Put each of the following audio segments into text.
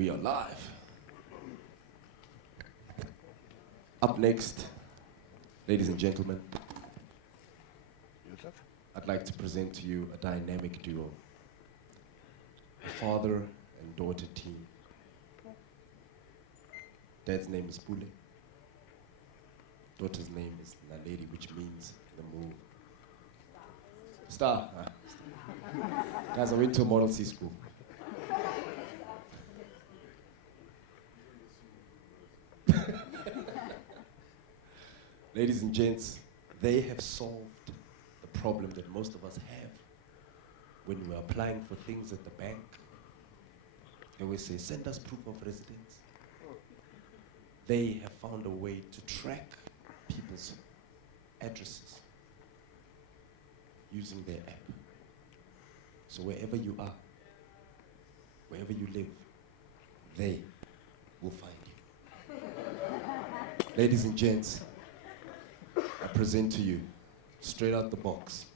We are live. Up next, ladies and gentlemen, I'd like to present to you a dynamic duo, a father and daughter team. Dad's name is Pule. Daughter's name is Naledi, which means the moon. Star. Guys, I went to a Model C school. Ladies and gents, they have solved the problem that most of us have when we're applying for things at the bank. They always say, send us proof of residence. They have found a way to track people's addresses using their app. So wherever you are, wherever you live, they will find you. Ladies and gents, I present to you, straight out the box,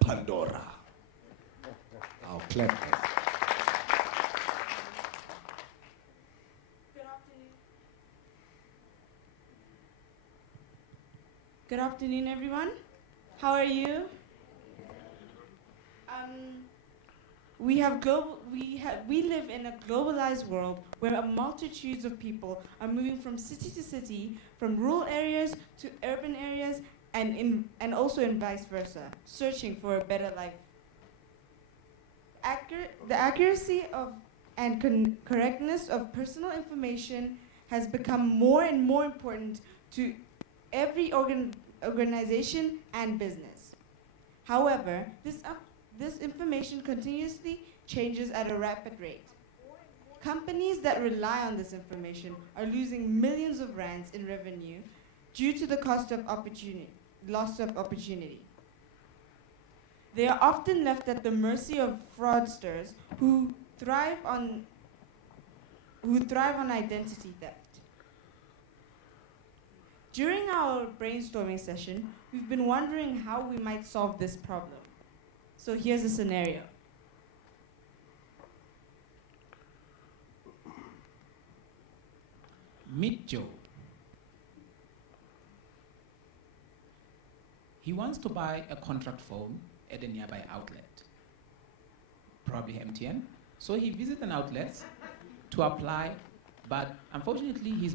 Pandora. I'll clap that. Good afternoon. Good afternoon, everyone. How are you? We live in a globalized world where multitudes of people are moving from city to city, from rural areas to urban areas, and also in vice versa, searching for a better life. The accuracy of and correctness of personal information has become more and more important to every organization and business. However, this information continuously changes at a rapid rate. Companies that rely on this information are losing millions of rands in revenue due to the loss of opportunity. They are often left at the mercy of fraudsters who thrive on identity theft. During our brainstorming session, we've been wondering how we might solve this problem. So here's a scenario. Meet Joe. He wants to buy a contract phone at a nearby outlet, probably MTN. So he visits an outlet to apply, but unfortunately he's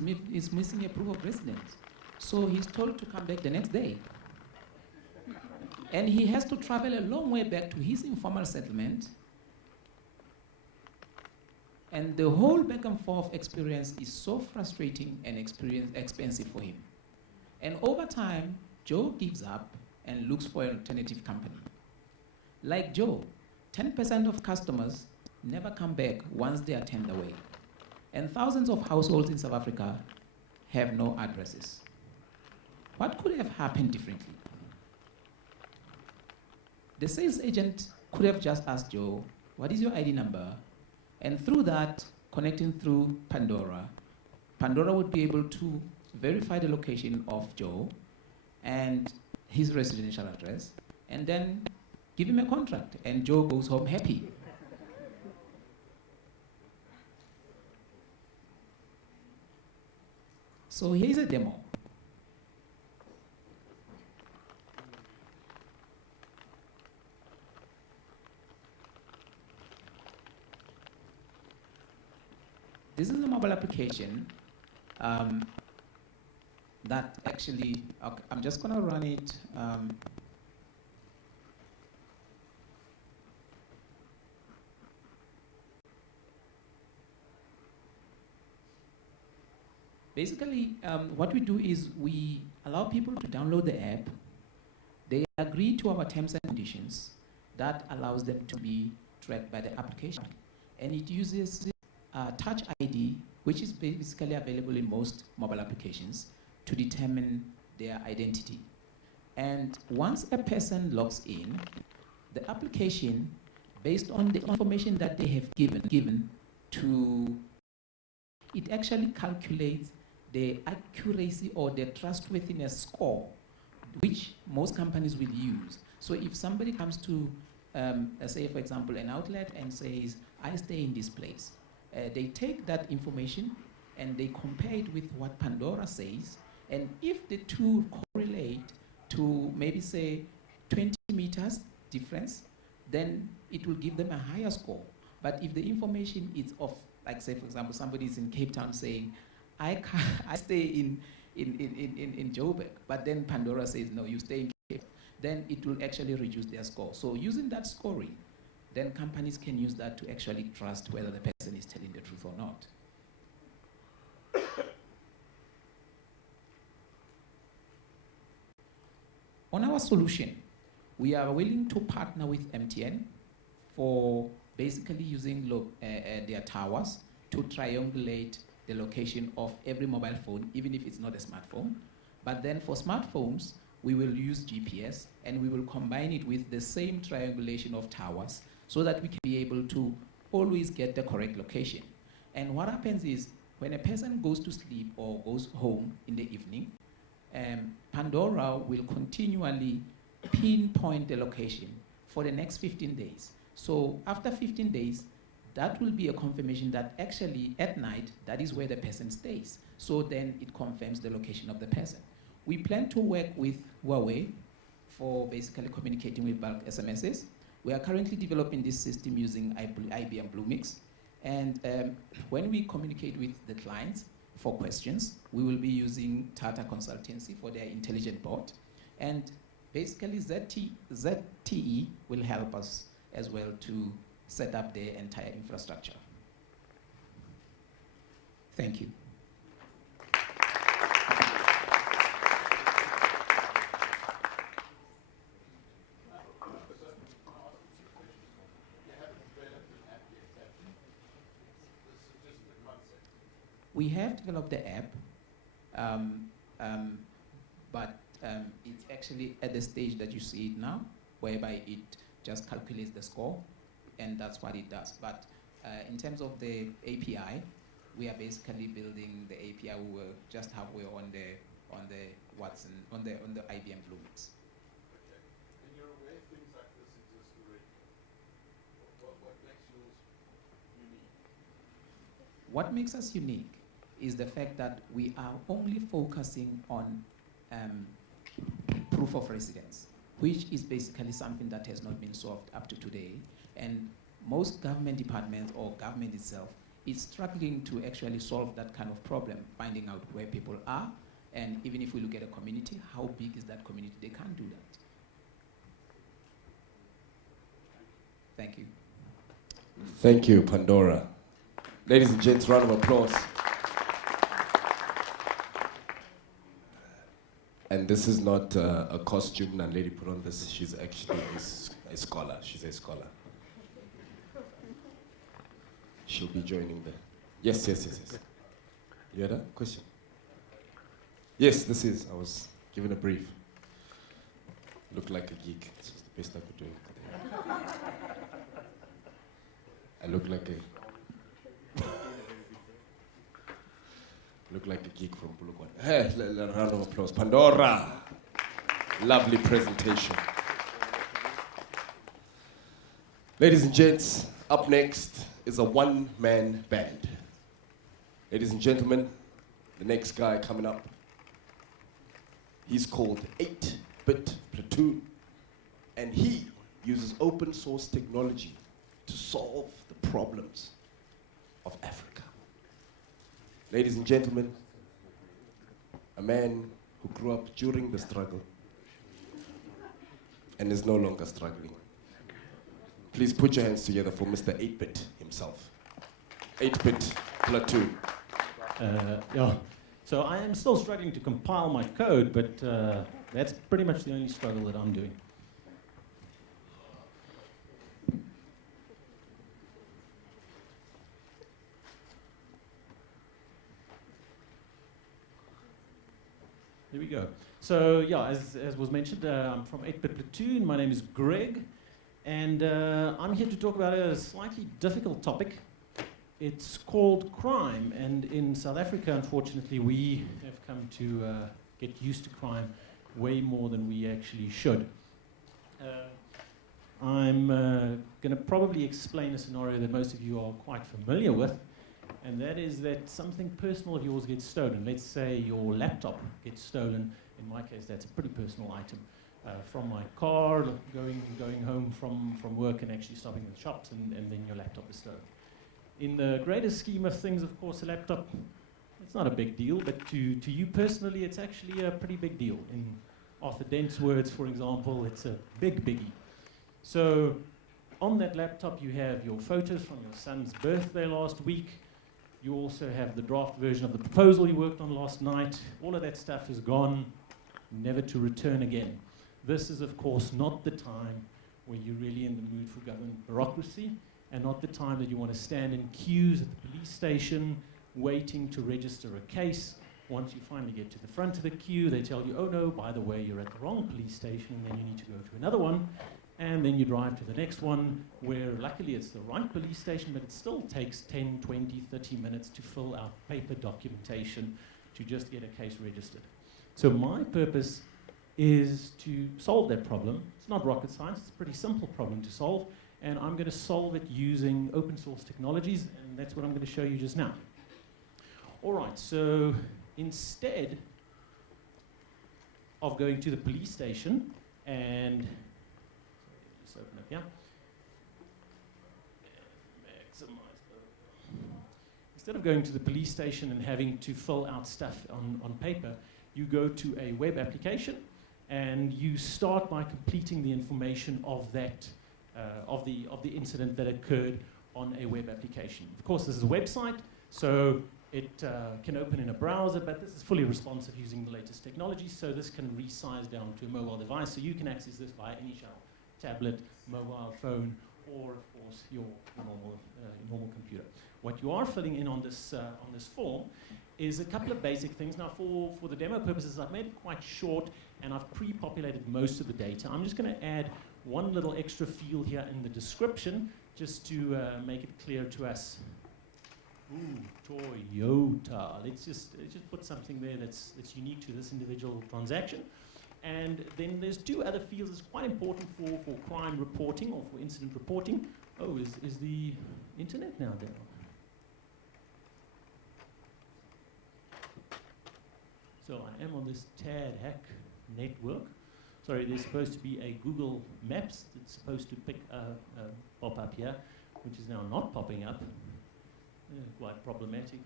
missing a proof of residence. So he's told to come back the next day. And he has to travel a long way back to his informal settlement. And the whole back and forth experience is so frustrating and expensive for him. And over time, Joe gives up and looks for an alternative company. Like Joe, 10% of customers never come back once they are turned away. And thousands of households in South Africa have no addresses. What could have happened differently? The sales agent could have just asked Joe, what is your ID number? And through that, connecting through Pandora, Pandora would be able to verify the location of Joe and his residential address, and then give him a contract, and Joe goes home happy. So here's a demo. This is a mobile application that actually, I'm just going to run it. Basically, what we do is we allow people to download the app. They agree to our terms and conditions. That allows them to be tracked by the application. And it uses Touch ID, which is basically available in most mobile applications, to determine their identity. And once a person logs in, the application, based on the information that they have given to, it actually calculates the accuracy or the trustworthiness score, which most companies will use. So if somebody comes to, say for example, an outlet and says, I stay in this place, they take that information and they compare it with what Pandora says, and if the two correlate to maybe say 20 meters difference, then it will give them a higher score. But if the information is of, like say for example, somebody is in Cape Town saying, I stay in Joburg, but then Pandora says, no, you stay in Cape Town, then it will actually reduce their score. So using that scoring, then companies can use that to actually trust whether the person is telling the truth or not. On our solution, we are willing to partner with MTN for basically using their towers to triangulate the location of every mobile phone, even if it's not a smartphone. But then for smartphones, we will use GPS and we will combine it with the same triangulation of towers so that we can be able to always get the correct location. And what happens is when a person goes to sleep or goes home in the evening, Pandora will continually pinpoint the location for the next 15 days. So after 15 days, that will be a confirmation that actually at night, that is where the person stays. So then it confirms the location of the person. We plan to work with Huawei for basically communicating with bulk SMSs. We are currently developing this system using IBM Bluemix. And when we communicate with the clients for questions, we will be using Tata Consultancy for their intelligent bot. And basically ZTE will help us as well to set up their entire infrastructure. Thank you. We have developed the app, but it's actually at the stage that you see it now, whereby it just calculates the score, and that's what it does. But in terms of the API, we are basically building the API. We were just halfway on the Watson on the IBM Bluemix. Okay. And you're aware things like this exist already. What makes yours unique? What makes us unique is the fact that we are only focusing on proof of residence, which is basically something that has not been solved up to today. And most government departments or government itself is struggling to actually solve that kind of problem, finding out where people are. And even if we look at a community, how big is that community? They can't do that. Thank you. Thank you, Pandora. Ladies and gents, round of applause. And this is not a costume that lady put on this. She's actually a scholar. She's a scholar. She'll be joining the... Yes. You had a question? Yes, this is. I was given a brief. Look like a geek. This is the best I could do. I look like a... Look like a geek from Bulukwan. Hey, round of applause. Pandora. Lovely presentation. Ladies and gents, up next is a one-man band. Ladies and gentlemen, the next guy coming up, he's called 8-Bit Platoon, and he uses open source technology to solve the problems of Africa. Ladies and gentlemen, a man who grew up during the struggle and is no longer struggling. Please put your hands together for Mr. 8-Bit himself. 8-Bit Platoon. Yeah, so I am still struggling to compile my code, but that's pretty much the only struggle that I'm doing. Here we go. So yeah, as was mentioned, I'm from 8-Bit Platoon. My name is Greg, and I'm here to talk about a slightly difficult topic. It's called crime, and in South Africa, unfortunately, we have come to get used to crime way more than we actually should. I'm going to probably explain a scenario that most of you are quite familiar with, and that is that something personal of yours gets stolen. Let's say your laptop gets stolen. In my case, that's a pretty personal item. From my car, going home from work and actually stopping at the shops, and then your laptop is stolen. In the greater scheme of things, of course, a laptop, it's not a big deal, but to you personally, it's actually a pretty big deal. In Arthur Dent's words, for example, it's a big biggie. So on that laptop, you have your photos from your son's birthday last week. You also have the draft version of the proposal you worked on last night. All of that stuff is gone, never to return again. This is, of course, not the time where you're really in the mood for government bureaucracy, and not the time that you want to stand in queues at the police station waiting to register a case. Once you finally get to the front of the queue, they tell you, oh no, by the way, you're at the wrong police station, and then you need to go to another one. And then you drive to the next one, where luckily it's the right police station, but it still takes 10, 20, 30 minutes to fill out paper documentation to just get a case registered. So my purpose is to solve that problem. It's not rocket science, it's a pretty simple problem to solve, and I'm going to solve it using open source technologies, and that's what I'm going to show you just now. All right, so instead of going to the police station and, let's open up here, instead of going to the police station and having to fill out stuff on paper, you go to a web application, and you start by completing the information of that, of the incident that occurred on a web application. Of course, this is a website, so it can open in a browser, but this is fully responsive using the latest technology, so this can resize down to a mobile device, so you can access this via any channel, tablet, mobile phone, or of course your normal computer. What you are filling in on this form is a couple of basic things. Now, for the demo purposes, I've made it quite short, and I've pre-populated most of the data. I'm just going to add one little extra field here in the description, just to make it clear to us. Ooh, Toyota. Let's just put something there that's unique to this individual transaction. And then there's two other fields that's quite important for crime reporting or for incident reporting. Oh, is the internet now down? So I am on this TADHack network. Sorry, there's supposed to be a Google Maps that's supposed to pop up here, which is now not popping up. Quite problematic.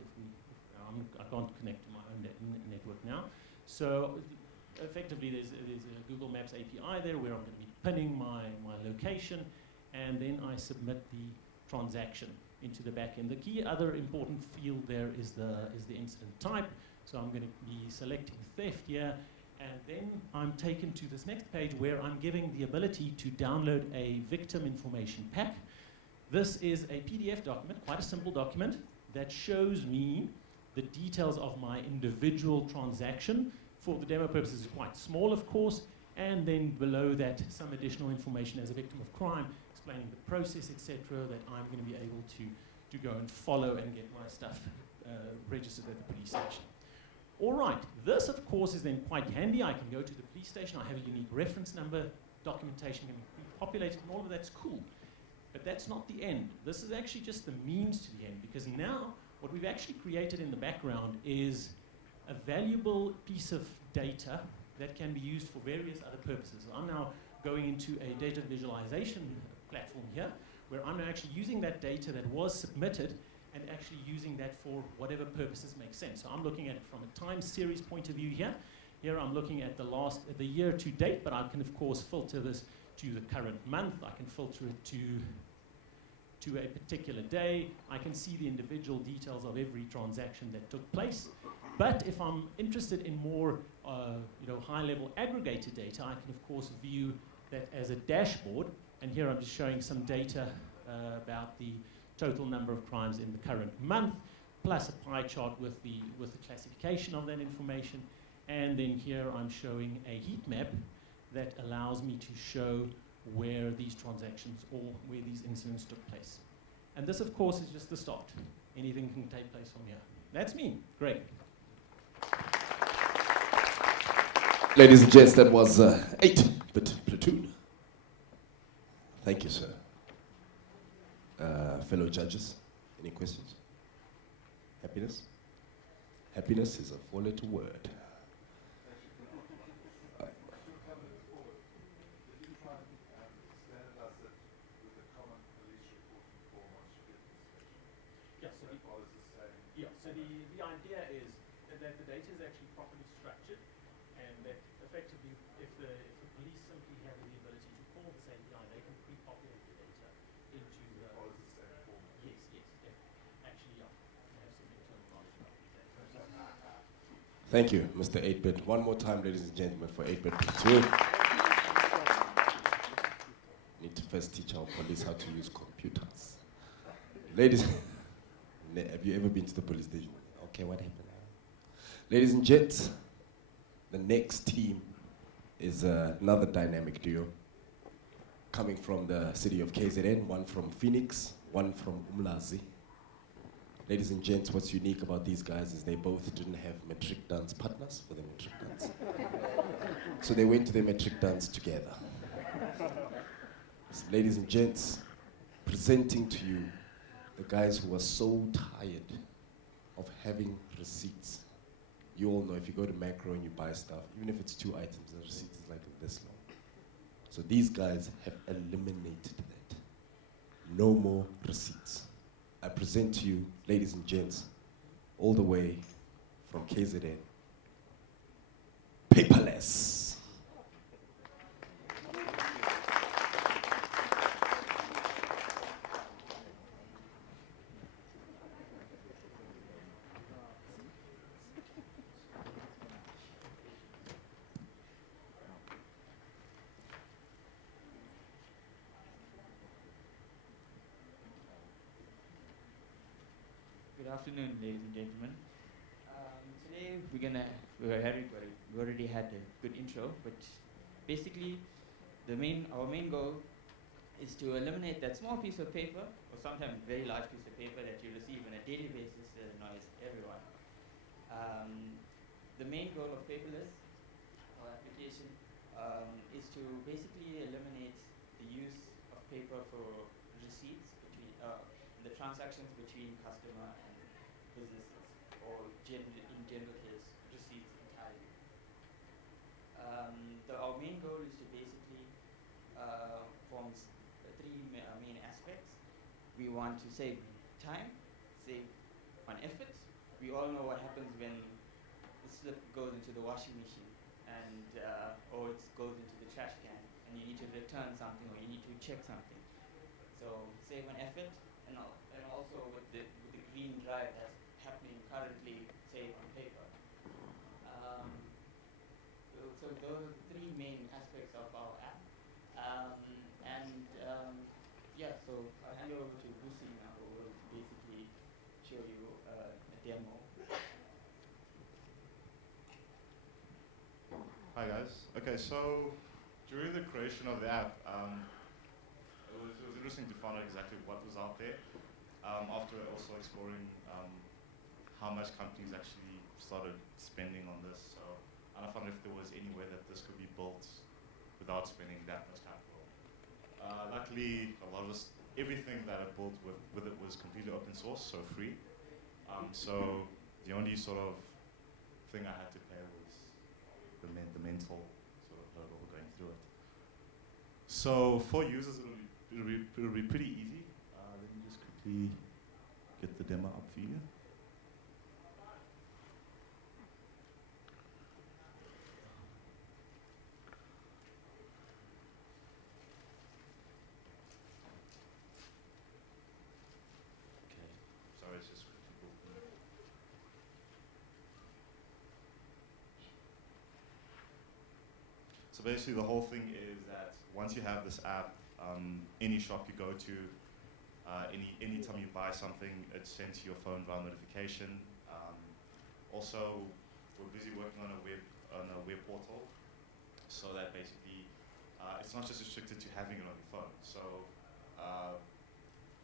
I can't connect to my own network now. So effectively, there's a Google Maps API there where I'm going to be pinning my location, and then I submit the transaction into the backend. The key other important field there is the incident type. So I'm going to be selecting theft here, and then I'm taken to this next page where I'm giving the ability to download a victim information pack. This is a PDF document, quite a simple document, that shows me the details of my individual transaction. For the demo purposes, it's quite small, of course, and then below that, some additional information as a victim of crime, explaining the process, etc., that I'm going to be able to go and follow and get my stuff registered at the police station. All right, this, of course, is then quite handy. I can go to the police station. I have a unique reference number, documentation can be populated, and all of that's cool. But that's not the end. This is actually just the means to the end, because now what we've actually created in the background is a valuable piece of data that can be used for various other purposes. I'm now going into a data visualization platform here, where I'm actually using that data that was submitted and actually using that for whatever purposes make sense. So I'm looking at it from a time series point of view here. Here I'm looking at the year to date, but I can of course filter this to the current month. I can filter it to a particular day. I can see the individual details of every transaction that took place. But if I'm interested in more high-level aggregated data, I can of course view that as a dashboard. And here I'm just showing some data about the total number of crimes in the current month, plus a pie chart with the classification of that information. And then here I'm showing a heat map that allows me to show where these transactions or where these incidents took place. And this, of course, is just the start. Anything can take place from here. That's me. Great. Ladies and gents, that was 8-bit platoon. Thank you, sir. Fellow judges, any questions? happiness? Happiness is a four-letter word. Did you try and standardize it with a common police reporting form once you get inspection? Yeah, so So it follows the same. the idea is that the data is actually properly structured, and that effectively, if the police simply have the ability to call this API, they can pre-populate the data into the. Follows the same format. Yes, actually, yeah. I have some internal knowledge about that. Thank you, Mr. 8-Bit. One more time, ladies and gentlemen, for 8-Bit too. Need to first teach our police how to use computers. Ladies, have you ever been to the police station? Okay, what happened? Ladies and gents, the next team is another dynamic duo coming from the city of KZN, one from Phoenix, one from Umlazi. Ladies and gents, what's unique about these guys is they both didn't have metric dance partners for the metric dance. So they went to the metric dance together. So ladies and gents, presenting to you the guys who are so tired of having receipts. You all know if you go to Macro and you buy stuff, even if it's 2 items, the receipt is like this long. So these guys have eliminated that. No more receipts. I present to you, ladies and gents, all the way from KZN, paperless. Good afternoon, ladies and gentlemen. Today we already had a good intro, but basically our main goal is to eliminate that small piece of paper, or sometimes very large piece of paper that you receive on a daily basis that annoys everyone. The main goal of paperless or application is to basically eliminate the use of paper for receipts between the transactions between customer and businesses, or in general case, receipts entirely. Our main goal is to basically form three main aspects. We want to save time, save on effort. We all know what happens when the slip goes into the washing machine, and or it goes into the trash can, and you need to return something or you need to check something. So save on effort, and also with the green drive that's happening currently, save on paper. So those are the three main aspects of our app. So I'll hand over to Lucy now, who will basically show you a demo. Hi guys. Okay, so during the creation of the app, it was interesting to find out exactly what was out there. After also exploring how much companies actually started spending on this, so and I found if there was any way that this could be built without spending that much capital. Luckily, everything that I built with it was completely open source, so free. So the only sort of thing I had to pay was the mental sort of hurdle going through it. So for users, it'll be pretty easy. Let me just quickly get the demo up for you. Okay, sorry, it's just quickly building. So basically the whole thing is that once you have this app, any shop you go to, anytime you buy something, it's sent to your phone via notification. Also, we're busy working on a web portal, so that basically it's not just restricted to having it on your phone. So,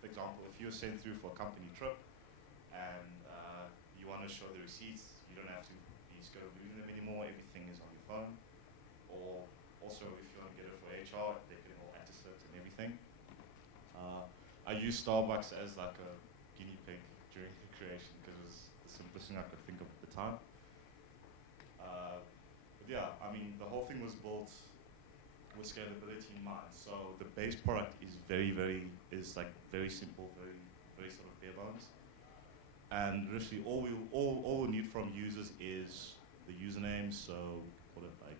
for example, if you're sent through for a company trip and you want to show the receipts, you don't have to go moving them anymore. Everything is on your phone. Or also, if you want to get it for HR, they can all attest it and everything. I used Starbucks as like a guinea pig during the creation because it was the thing I could think of at the time. But yeah, I mean, the whole thing was built with scalability in mind. So the base product is very simple, very sort of bare bones. And literally all we'll need from users is the username, so call it like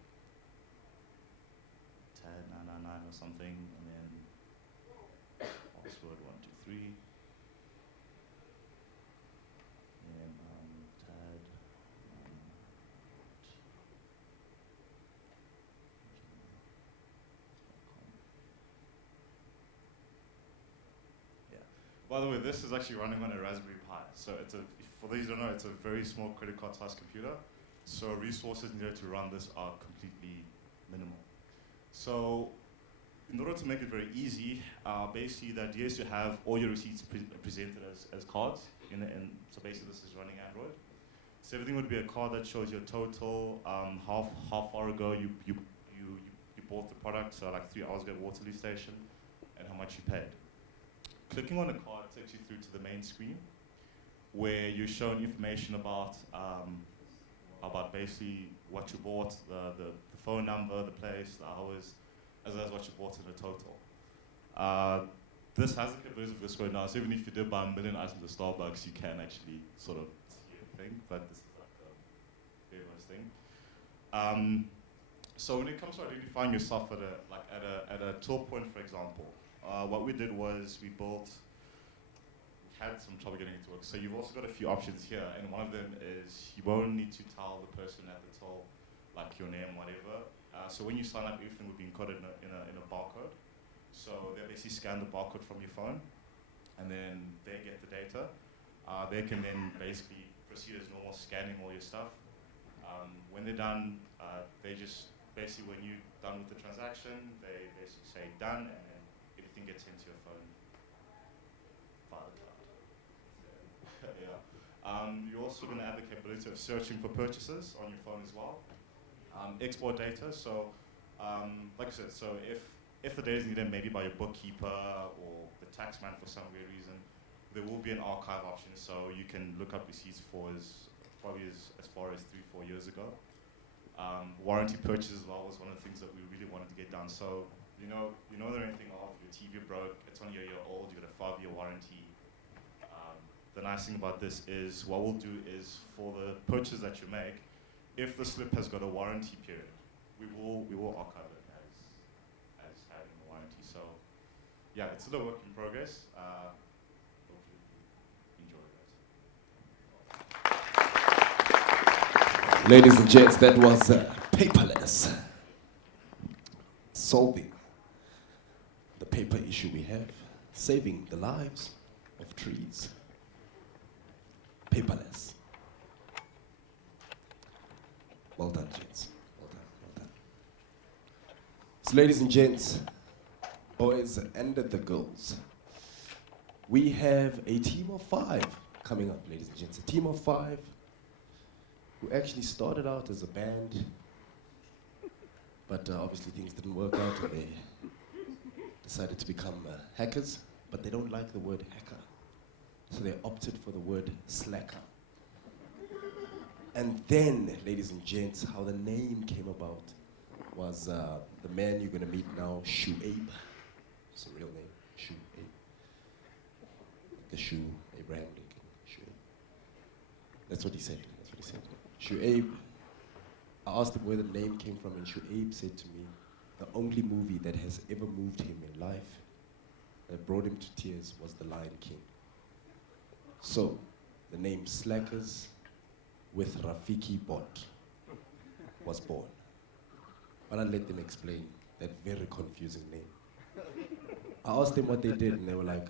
TAD999 or something, and then password 123. And TAD. By the way, this is actually running on a Raspberry Pi. So it's for those who don't know, it's a very small credit card sized computer. So resources needed to run this are completely minimal. So in order to make it very easy, basically the idea is to have all your receipts presented as cards. So basically this is running Android. So everything would be a card that shows your total, how far ago you bought the product, so like 3 hours ago at Waterloo Station, and how much you paid. Clicking on a card takes you through to the main screen, where you're shown information about basically what you bought, the phone number, the place, the hours, as well as what you bought in a total. This has a conversion of this way now, so even if you did buy 1 million items at Starbucks, you can actually sort of see a thing, but this is like a very nice thing. So when it comes to identifying yourself at a till point, for example, what we did was we had some trouble getting it to work. So you've also got a few options here, and one of them is you won't need to tell the person at the till, like your name, whatever. So when you sign up, everything will be encoded in a barcode. So they basically scan the barcode from your phone, and then they get the data. They can then basically proceed as normal, scanning all your stuff. When they're done, they just basically, when you're done with the transaction, they basically say done, and then everything gets into your phone via the cloud. Yeah. You're also going to have the capability of searching for purchases on your phone as well. Export data. So, like I said, so if the data is needed maybe by your bookkeeper or the taxman for some weird reason, there will be an archive option, so you can look up receipts for probably as far as 3-4 years ago. Warranty purchase as well was one of the things that we really wanted to get done. So you know that anything off, your TV broke, it's only a year old, you got a 5-year warranty. The nice thing about this is what we'll do is for the purchase that you make, if the slip has got a warranty period, we will archive it as having a warranty. So yeah, it's still a work in progress. Hopefully you enjoy it. Ladies and gents, that was paperless. Solving the paper issue we have, saving the lives of trees. Paperless. Well done, gents. Well done. So, ladies and gents, boys and the girls, we have a team of 5 coming up, ladies and gents. A team of 5 who actually started out as a band, but obviously things didn't work out and they decided to become hackers, but they don't like the word hacker, so they opted for the word slacker. And then, ladies and gents, how the name came about was the man you're going to meet now, Shuaib. It's a real name, Shuaib. The shoe, Abraham Lincoln, Shuaib. That's what he said. Shuaib, I asked him where the name came from, and Shuaib said to me, the only movie that has ever moved him in life, that brought him to tears, was The Lion King. So, the name Slackers with Rafiki Bot was born. But I'll let them explain that very confusing name. I asked them what they did, and they were like,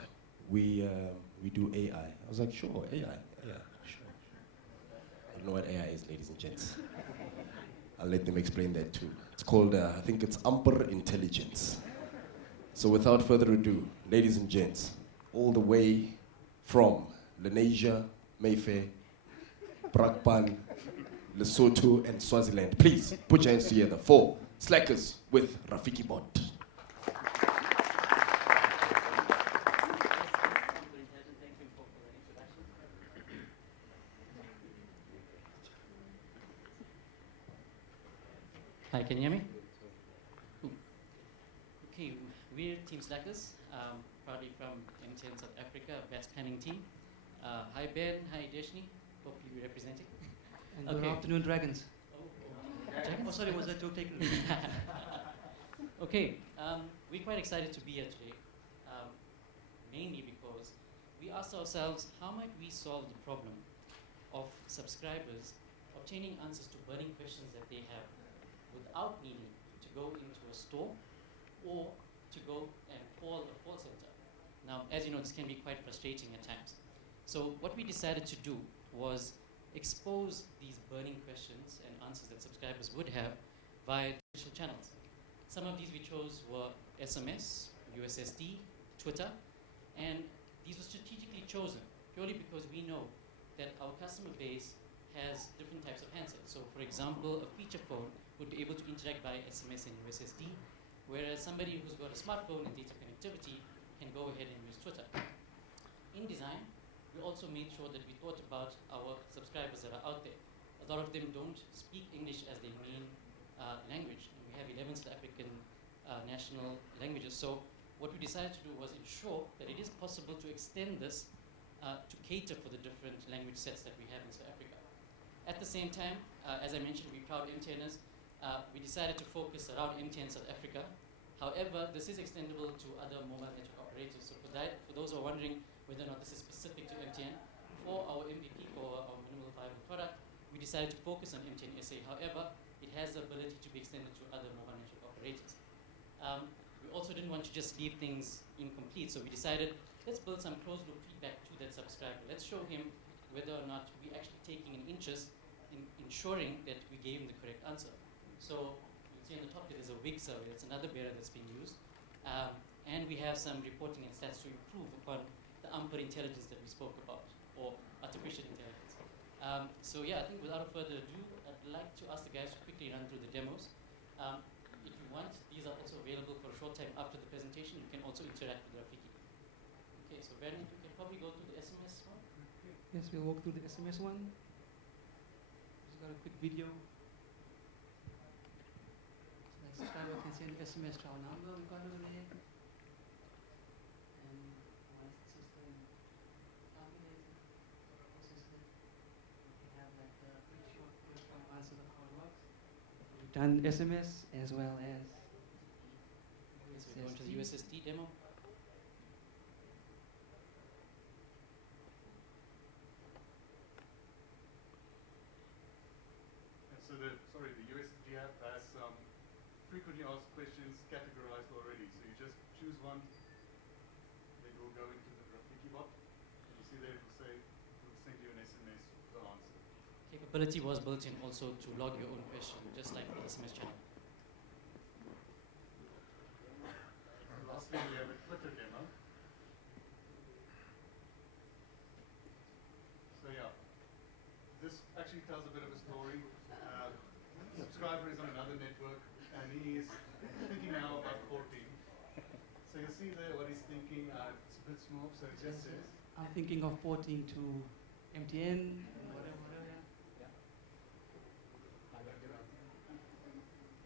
we do AI. I was like, sure, AI, yeah, sure. I don't know what AI is, ladies and gents. I'll let them explain that too. It's called, I think it's Amper Intelligence. So without further ado, ladies and gents, all the way from Lenasia, Mayfair, Brakpan, Lesotho, and Swaziland. Please put your hands together for Slackers with Rafiki Bot. Hi, can you hear me? Cool. Okay, we're Team Slackers, proudly from MTN South Africa, best planning team. Hi Ben, hi Deshni, hope you representing. And Okay. good afternoon, Dragons. Dragons? Oh, sorry, was that joke taken? Okay, we're quite excited to be here today, mainly because we asked ourselves, how might we solve the problem of subscribers obtaining answers to burning questions that they have without needing to go into a store or to go and call a call center. Now, as you know, this can be quite frustrating at times. So what we decided to do was expose these burning questions and answers that subscribers would have via digital channels. Some of these we chose were SMS, USSD, Twitter, and these were strategically chosen purely because we know that our customer base has different types of handsets. So for example, a feature phone would be able to interact by SMS and USSD, whereas somebody who's got a smartphone and data connectivity can go ahead and use Twitter. In design, we also made sure that we thought about our subscribers that are out there. A lot of them don't speak English as their main language. And we have 11 South African national languages. So what we decided to do was ensure that it is possible to extend this to cater for the different language sets that we have in South Africa. At the same time, as I mentioned, we're proud MTNers. We decided to focus around MTN South Africa. However, this is extendable to other mobile network operators. So for those who are wondering whether or not this is specific to MTN, for our MVP or our minimal viable product, we decided to focus on MTN SA. However, it has the ability to be extended to other mobile network operators. We also didn't want to just leave things incomplete, so we decided, let's build some closed loop feedback to that subscriber. Let's show him whether or not we're actually taking an interest in ensuring that we gave him the correct answer. So you see on the top there, there's a WIG survey. That's another bearer that's being used. And we have some reporting and stats to improve upon the Amper intelligence that we spoke about, or artificial intelligence. So yeah, I think without further ado, I'd like to ask the guys to quickly run through the demos. If you want, these are also available for a short time after the presentation. You can also interact with Rafiki. Okay, so Vernon, you can probably go to the SMS one. Yes, we'll walk through the SMS one. Just got a quick video. So the subscriber can send SMS to our number we got over there. And once the system calculates it, processes it, we have like a pretty short answer of how it works. We've done SMS as well as So we go into the USSD demo. And so the USSD app has some frequently asked questions categorized already. So you just choose one, then it will go into the Rafiki bot. And you see there it will say, it will send you an SMS with the answer. Capability was built in also to log your own question, just like the SMS channel. And lastly, we have a Twitter demo. So yeah, this actually tells a bit of a story. Subscriber is on another network, and he is thinking now about porting. So you'll see there what he's thinking. It's a bit small, so it just says. I'm thinking of porting to MTN, whatever.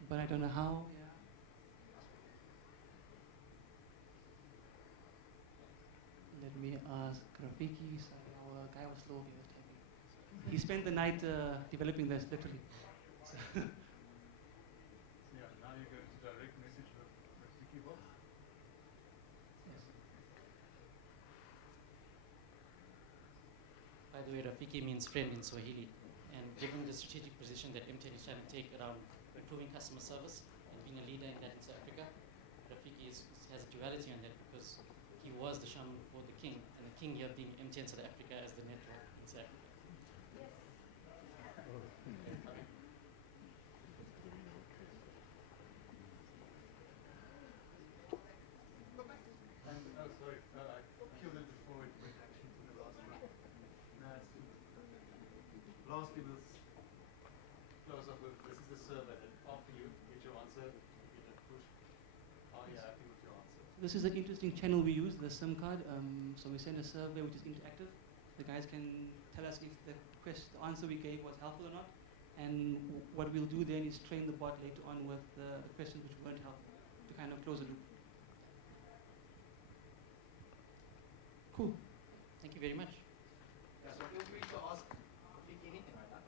But I don't know how. Yeah. Let me ask Rafiki. Sorry, our guy was slow. He was typing. He spent the night developing this, literally. Yeah, now you go to direct message with Rafiki bot. Yes. By the way, Rafiki means friend in Swahili. And given the strategic position that MTN is trying to take around improving customer service and being a leader in that in South Africa, Rafiki has a duality on that because he was the shaman before the king, and the king here being MTN South Africa as the network in South Africa. Oh, sorry, I killed it before it went actually to the last one. No, it's too lastly, we'll close up with this is the survey that after you get your answer, you get a push. Are you happy with your answer? This is an interesting channel we use, the SIM card. So we send a survey which is interactive. The guys can tell us if the answer we gave was helpful or not. And what we'll do then is train the bot later on with the questions which weren't helpful to kind of close the loop. Cool. Thank you very much. Yeah, so feel free to ask anything right now.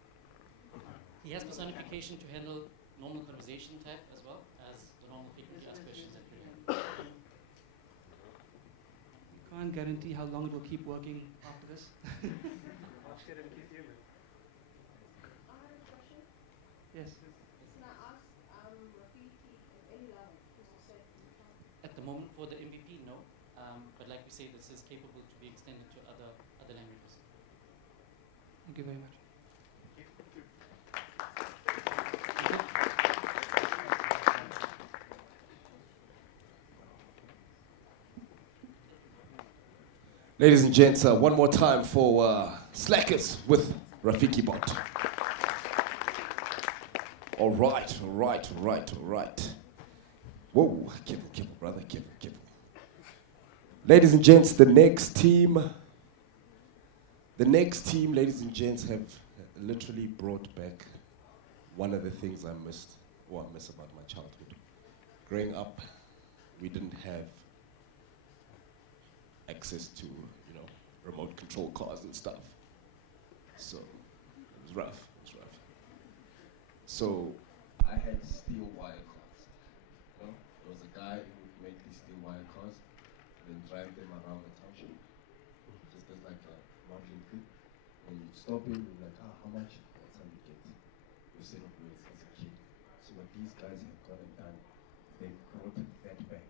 He has personification to handle normal conversation type as well as the normal frequently asked questions that we have. We can't guarantee how long it will keep working after this. Yes. At the moment for the MVP, no. But like we say, this is capable to be extended to other languages. Thank you very much. Ladies and gents, one more time for Slackers with Rafiki Bot. All right. Whoa, careful, brother, careful. Ladies and gents, the next team, ladies and gents, have literally brought back one of the things I miss about my childhood. Growing up, we didn't have access to, remote control cars and stuff. So it was rough. So I had steel wire cars. There was a guy who would make these steel wire cars and then drive them around the township. Just as like a modeling thing. When you stop him, you're like, how much? That's how you get your set of wheels as a kid. So what these guys have gone and done, they brought that back.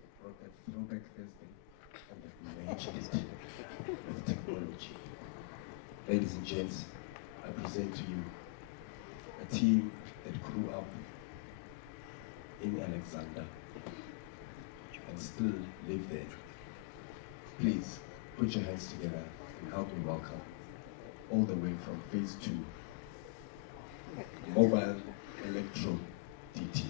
They brought that throwback Thursday and they've matched it with technology. Ladies and gents, I present to you a team that grew up in Alexander and still live there. Please put your hands together and help me welcome, all the way from phase 2, Mobile Electro DT.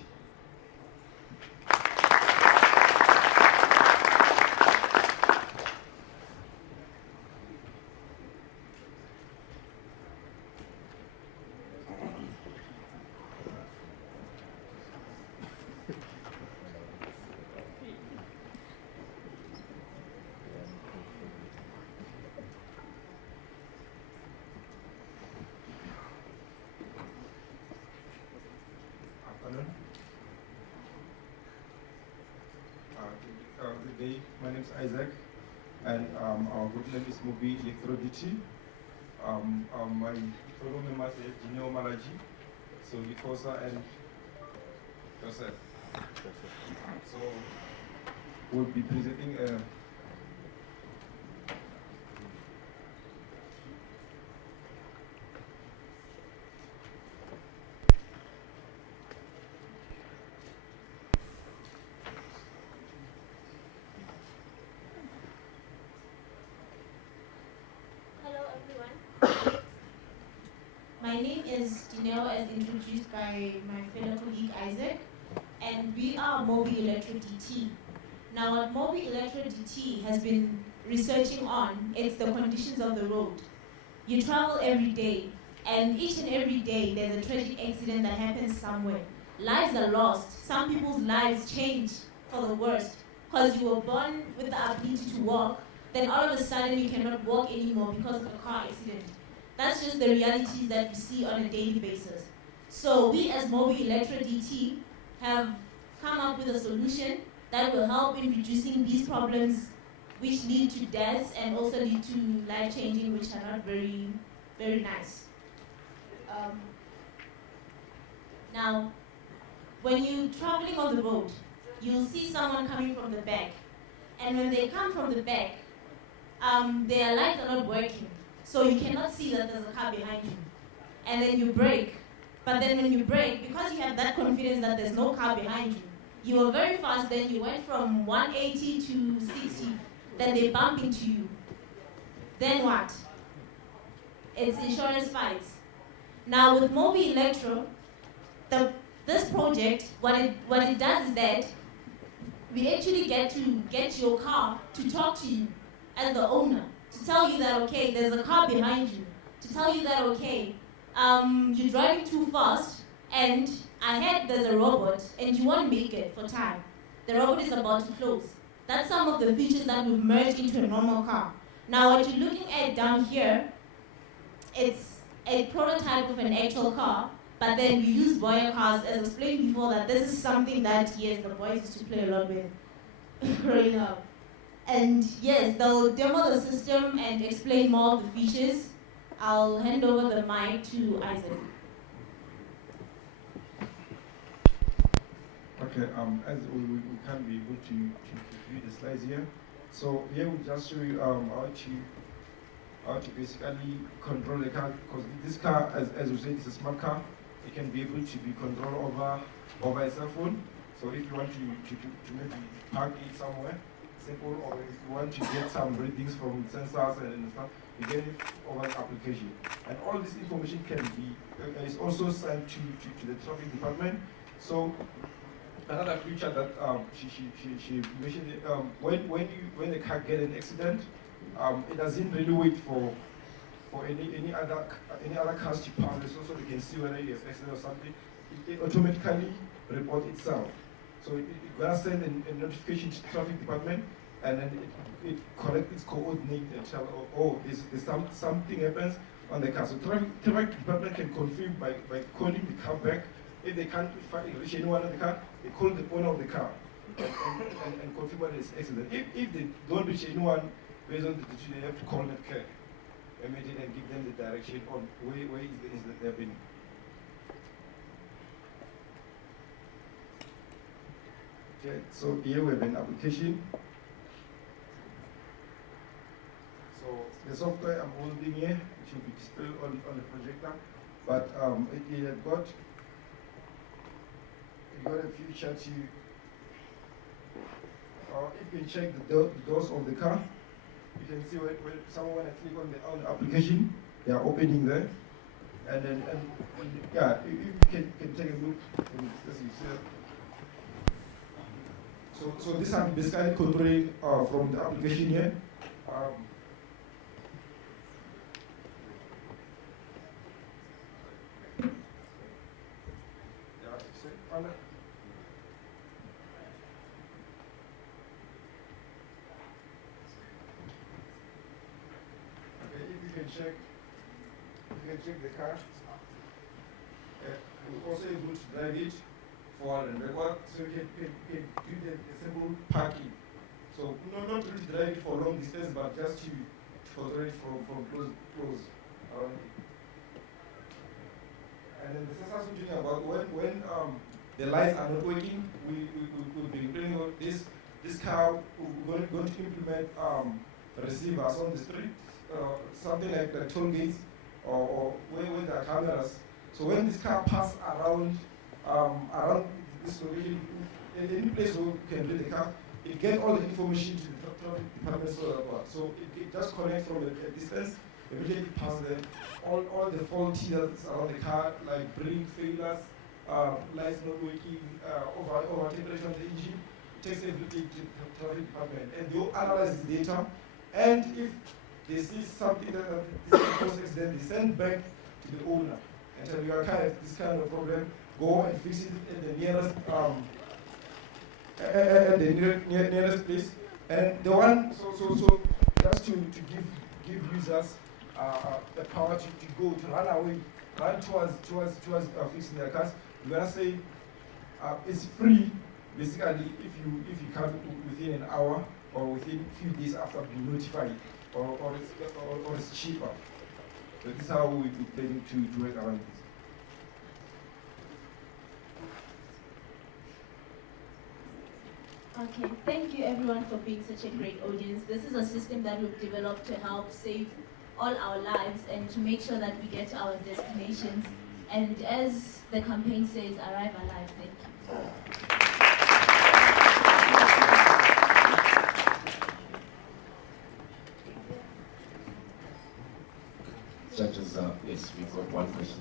Good day, my name is Isaac, and our group name is Mobi Electro DT. My fellow members is Jineo Malaji, so Likosa and Joseph. So we'll be presenting a My name is Dineo, as introduced by my fellow colleague Isaac, and we are Mobi Electro DT. Now, what Mobi Electro DT has been researching on, it's the conditions of the road. You travel every day, and each and every day there's a tragic accident that happens somewhere. Lives are lost. Some people's lives change for the worst, because you were born with the ability to walk, then all of a sudden you cannot walk anymore because of a car accident. That's just the realities that we see on a daily basis. So we as Mobi Electro DT have come up with a solution that will help in reducing these problems which lead to deaths and also lead to life-changing, which are not very, very nice. Now, when you're traveling on the road, you'll see someone coming from the back. And when they come from the back, their lights are not working. So you cannot see that there's a car behind you. And then you brake. But then when you brake, because you have that confidence that there's no car behind you, you were very fast, then you went from 180 to 60, then they bump into you. Then what? It's insurance fights. Now with Mobi Electro, this project, what it does is that we actually get your car to talk to you as the owner, to tell you that, okay, there's a car behind you, to tell you that, okay, you're driving too fast, and ahead there's a robot, and you won't make it for time. The robot is about to close. That's some of the features that we've merged into a normal car. Now, what you're looking at down here, it's a prototype of an actual car, but then we use Boya cars, as explained before, that this is something that, yes, the boys used to play a lot with growing up. And yes, they'll demo the system and explain more of the features. I'll hand over the mic to Isaac. Okay, as we can't be able to view the slides here. So here we just show you how to basically control the car, because this car, as we said, is a smart car. It can be able to be controlled over a cell phone. So if you want to maybe park it somewhere simple, or if you want to get some readings from sensors and stuff, you get it over the application. And all this information can be is also sent to the traffic department. So another feature that she mentioned, when the car get an accident, it doesn't really wait for any other cars to pass, so they can see whether you have accident or something. It automatically reports itself. So it gonna send a notification to traffic department, and then it collects its coordinate and tell, oh, there's something happens on the car. So traffic department can confirm by calling the car back. If they can't reach anyone in the car, they call the owner of the car and confirm whether it's accident. If they don't reach anyone based on the decision, they have to call Medcare immediately and give them the direction on where is the incident happening. Okay, so here we have an application. So the software I'm holding here, it should be displayed on the projector, but it has got a feature to, if you can check the doors of the car, you can see when someone click on the application, they are opening there, and yeah, you can take a look. As you see. So this I'm basically controlling from the application here. You can check the car. We're also able to drive it forward and backward, so you can do the simple parking. So not really drive it for long distance, but just to control it from close around it. And then the sensors we're talking about, when the lights are not working, we'll be bringing out this car. We're going to implement receivers on the street, something like the toll gates or where there are cameras. So when this car passes around this location, in any place where you can read the car, it gets all the information to the traffic department. So it just connects from a distance, immediately pass them. All the faulty that's around the car, like brake failures, lights not working, over temperature of the engine, it takes everything to the traffic department. And they'll analyze the data, and if they see something that is accident, they send back to the owner and tell your car has this kind of problem, go and fix it at the nearest place. And the one, so just to give users the power to go, to run away, run towards fixing their cars. We're gonna say it's free, basically, if you come within an hour or within a few days after being notified, or it's cheaper. So this is how we plan to work around this. Okay, thank you everyone for being such a great audience. This is a system that we've developed to help save all our lives and to make sure that we get to our destinations. And as the campaign says, arrive alive. Thank you. Judges, yes, we've got one question.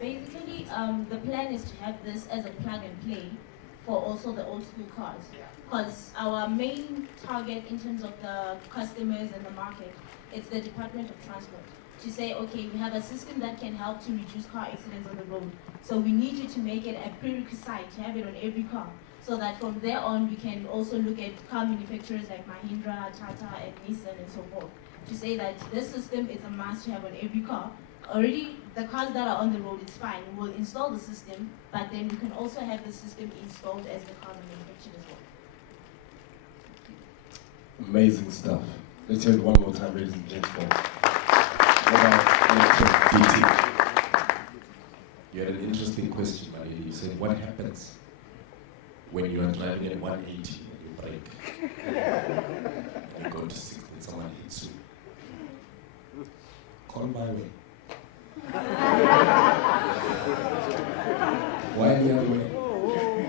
Basically, the plan is to have this as a plug and play for also the old school cars. Because our main target in terms of the customers and the market, it's the Department of Transport. To say, okay, we have a system that can help to reduce car accidents on the road. So we need you to make it a prerequisite to have it on every car. So that from there on, we can also look at car manufacturers like Mahindra, Tata, and Nissan, and so forth. To say that this system is a must to have on every car. Already, the cars that are on the road, it's fine. We'll install the system, but then we can also have the system installed as the car manufacturer as well. Amazing stuff. Let's hear it one more time, ladies and gentlemen. DT. You had an interesting question, my lady. You said, what happens when you are driving at 180 and you brake? You go to 60 and someone hits you. Call my way. Why the other way?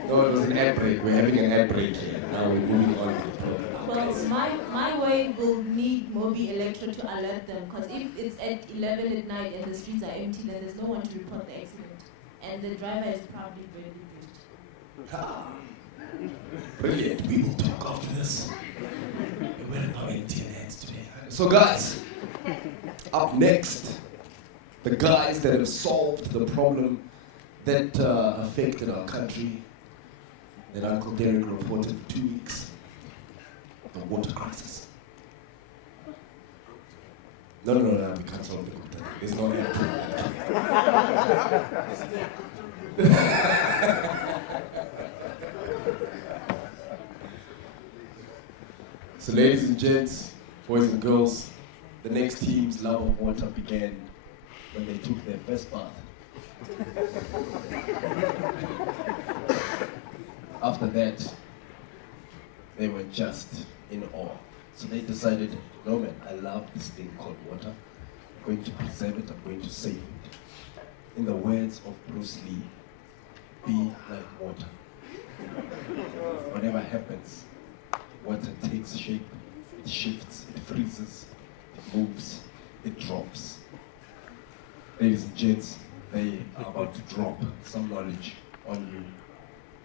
No, it was an ad break. We're having an ad break here. Now we're moving on to the program. Well, my way will need Mobi Electro to alert them, because if it's at 11 at night and the streets are empty, then there's no one to report the accident. And the driver is probably very good. Ah, brilliant. We will talk after this. We're wearing our empty hands today. So guys, up next, the guys that have solved the problem that affected our country that Uncle Derek reported for 2 weeks. The water crisis. No, we can't solve the water. There's no So ladies and gents, boys and girls, the next team's love of water began when they took their first bath. After that, they were just in awe. So they decided, no man, I love this thing called water. I'm going to preserve it, I'm going to save it. In the words of Bruce Lee, be like water. Whatever happens, water takes shape, it shifts, it freezes, it moves, it drops. Ladies and gents, they are about to drop some knowledge on you,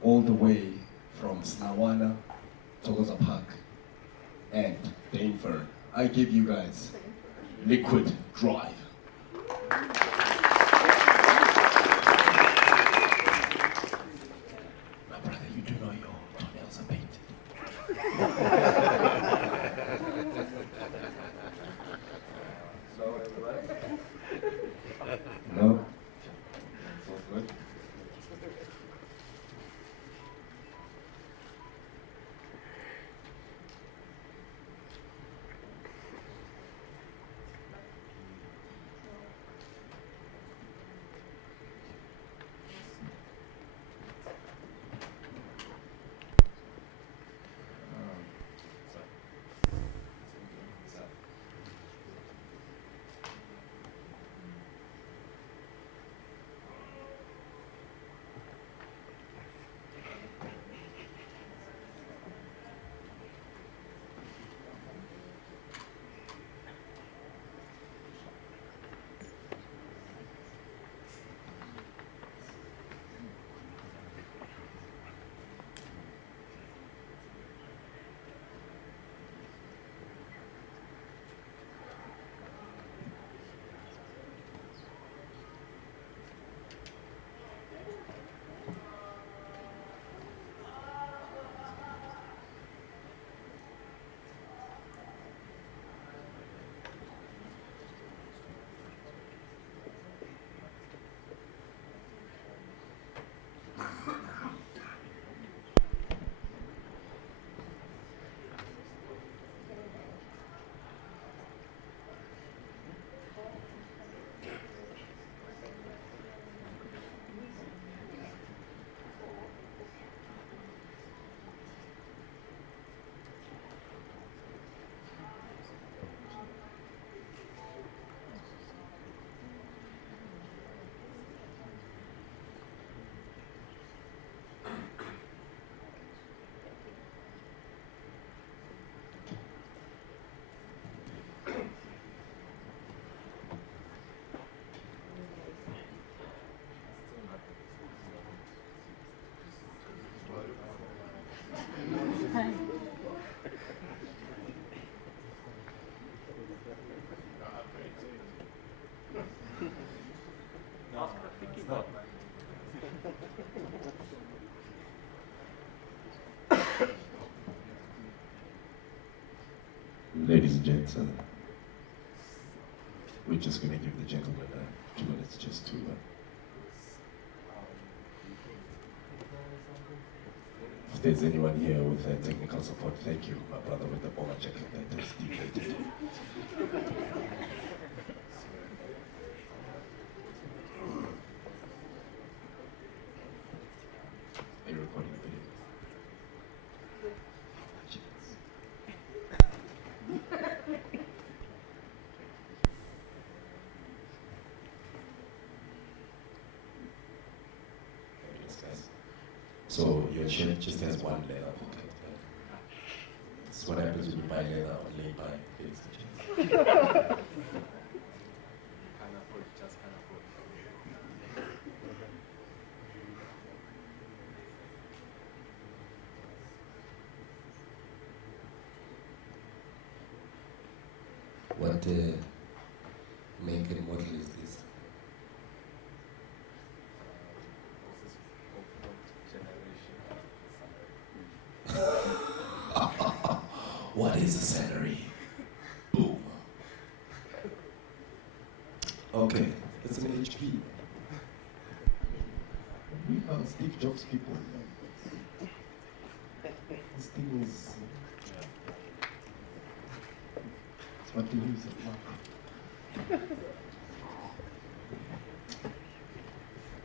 all the way from Snawana, Togoza Park, and Dainfern. I give you guys Liquid Drive. My brother, you do know your toenails are painted. Hello, everybody. No? It's all good. Ladies and gents, we're just going to give the gentleman 2 minutes just to... if there's anyone here with technical support, thank you, my brother with the bomber jacket that is deflated. Are you recording the video? So your shirt just has one leather pocket. That's what happens when you buy leather on lay-by. What make and model is this? What is a salary? Boom. Okay, it's an HP. We are Steve Jobs people. This thing is... it's what they use at work.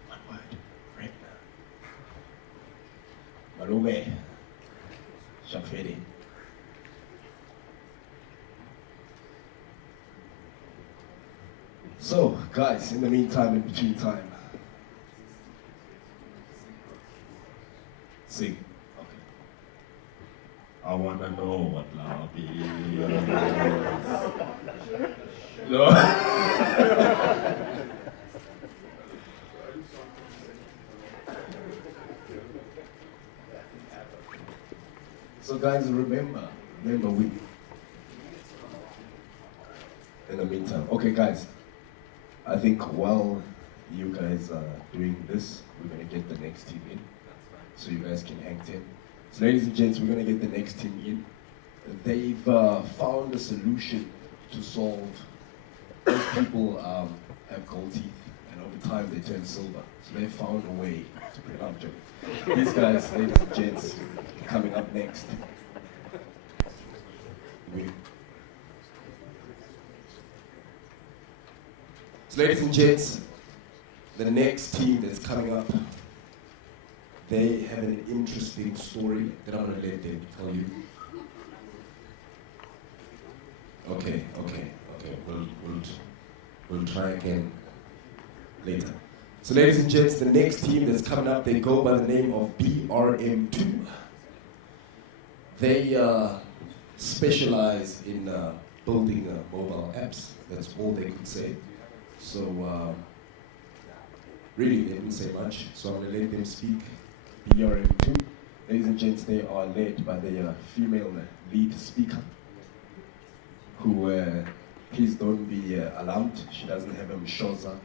One word, right now. Malume. Shafedi. So, guys, in the meantime, in between time, sing. Okay. I wanna know what love is. No. So, guys, remember we. In the meantime, okay, guys. I think while you guys are doing this, we're going to get the next team in, so you guys can hang 10. So ladies and gents, we're going to get the next team in. They've found a solution to solve, most people have gold teeth, and over time they turn silver. So they found a way to bring up joy. These guys, ladies and gents, coming up next. So ladies and gents, the next team that's coming up, they have an interesting story that I'm going to let them tell you. Okay, we'll try again later. So ladies and gents, the next team that's coming up, they go by the name of BRM2. They specialize in building mobile apps. That's all they could say. So really, they didn't say much, so I'm going to let them speak. BRM2. Ladies and gents, they are led by the female lead speaker, who, please don't be alarmed, she doesn't have a Mshoza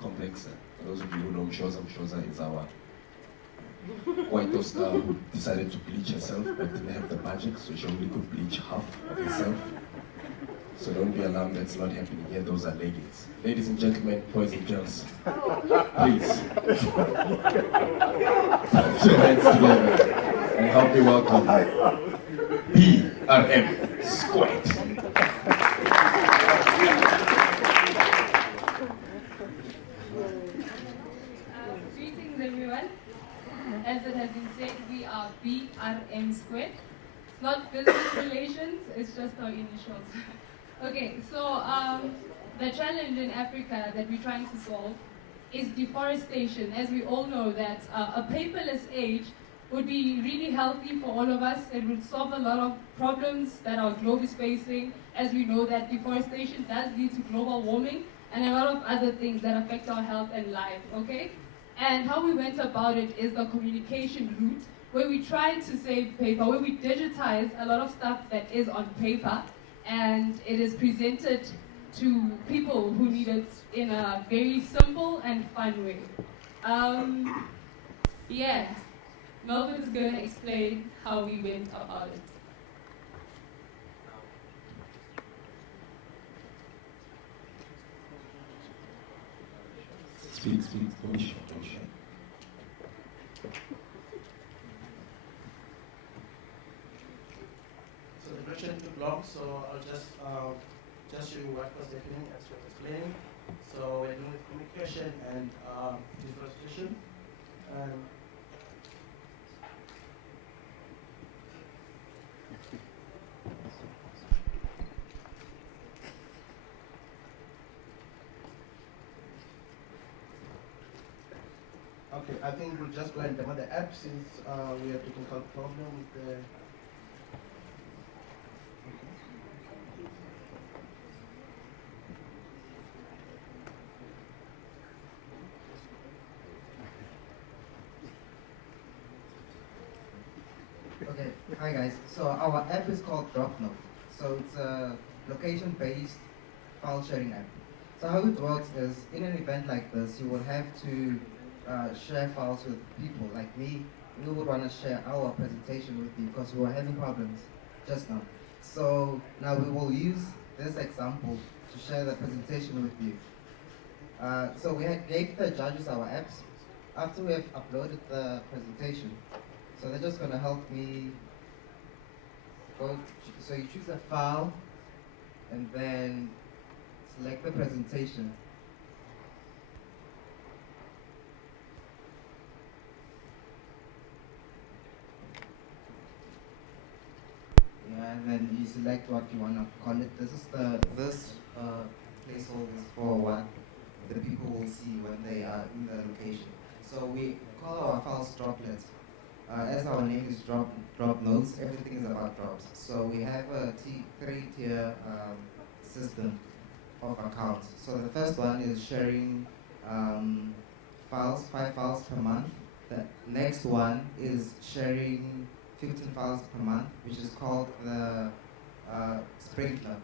complex. For those of you who know Mshoza is our white star who decided to bleach herself but didn't have the budget, so she only could bleach half of herself. So don't be alarmed, that's not happening here, those are leggings. Ladies and gentlemen, boys and girls, please, put your hands together and help me welcome BRM Squad. Greetings everyone. As it has been said, we are BRM Squared. It's not business relations, it's just our initials. Okay, so the challenge in Africa that we're trying to solve is deforestation. As we all know that a paperless age would be really healthy for all of us. It would solve a lot of problems that our globe is facing. As we know that deforestation does lead to global warming and a lot of other things that affect our health and life, okay? And how we went about it is the communication route, where we tried to save paper, where we digitize a lot of stuff that is on paper, and it is presented to people who need it in a very simple and fun way. Yeah, Melvin is going to explain how we went about it. Speak, don't be shy, don't be shy. So the lecture took long, so I'll just show you what was happening as she was explaining. So we're doing communication and differentiation. Okay, I think we'll just go and demo the app since we have technical problem with the. Okay, hi guys. So our app is called DropNote. So it's a location-based file sharing app. So how it works is, in an event like this, you will have to share files with people like me. We would want to share our presentation with you because we were having problems just now. So now we will use this example to share the presentation with you. So we gave the judges our apps after we have uploaded the presentation. So they're just going to help me go. So you choose a file and then select the presentation. Yeah, and then you select what you want to call it. This is this placeholder is for what the people will see when they are in the location. So we call our files droplets. As our name is drop notes, everything is about drops. So we have a three-tier system of accounts. So the first one is sharing files, 5 files per month. The next one is sharing 15 files per month, which is called the sprinkler.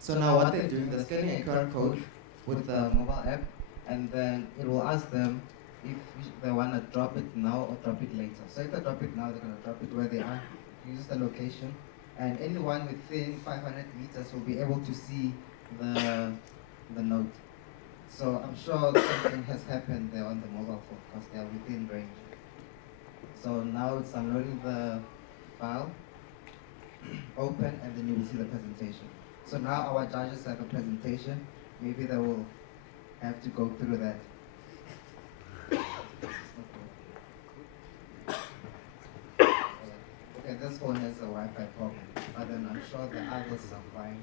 So now what they're doing, they're scanning a QR code with the mobile app, and then it will ask them if they want to drop it now or drop it later. So if they drop it now, they're going to drop it where they are, use the location, and anyone within 500 meters will be able to see the note. So I'm sure something has happened there on the mobile phone because they are within range. So now it's unloading the file, open, and then you will see the presentation. So now our judges have a presentation. Maybe they will have to go through that. Okay, this phone has a Wi-Fi problem, but then I'm sure the others are fine.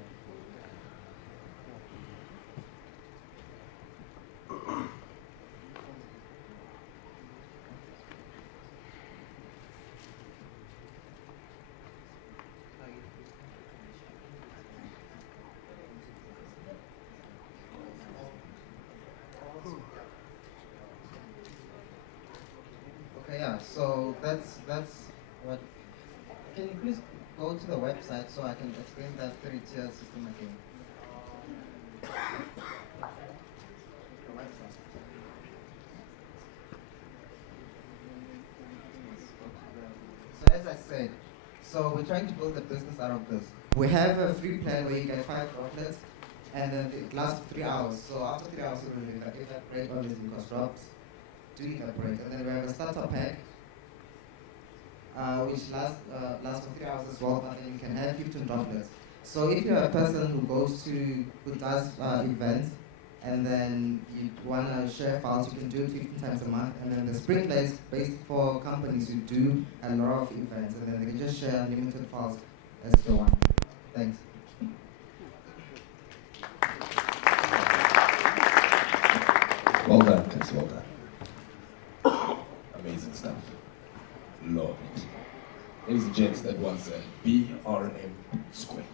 Okay, yeah, so that's what. Can you please go to the website so I can explain that 3-tier system again? The website. So as I said, so we're trying to build a business out of this. We have a free plan where you get 5 droplets, and then it lasts for 3 hours. So after 3 hours, it will evaporate obviously because drops do evaporate. And then we have a starter pack, which lasts for 3 hours as well, but then you can have 15 droplets. So if you're a person who does events, and then you want to share files, you can do it 15 times a month. And then the sprinkler is based for companies who do a lot of events, and then they can just share unlimited files as they want. Thanks. Well done, guys, well done. Amazing stuff. Love it. Ladies and gents, that was BRM squared.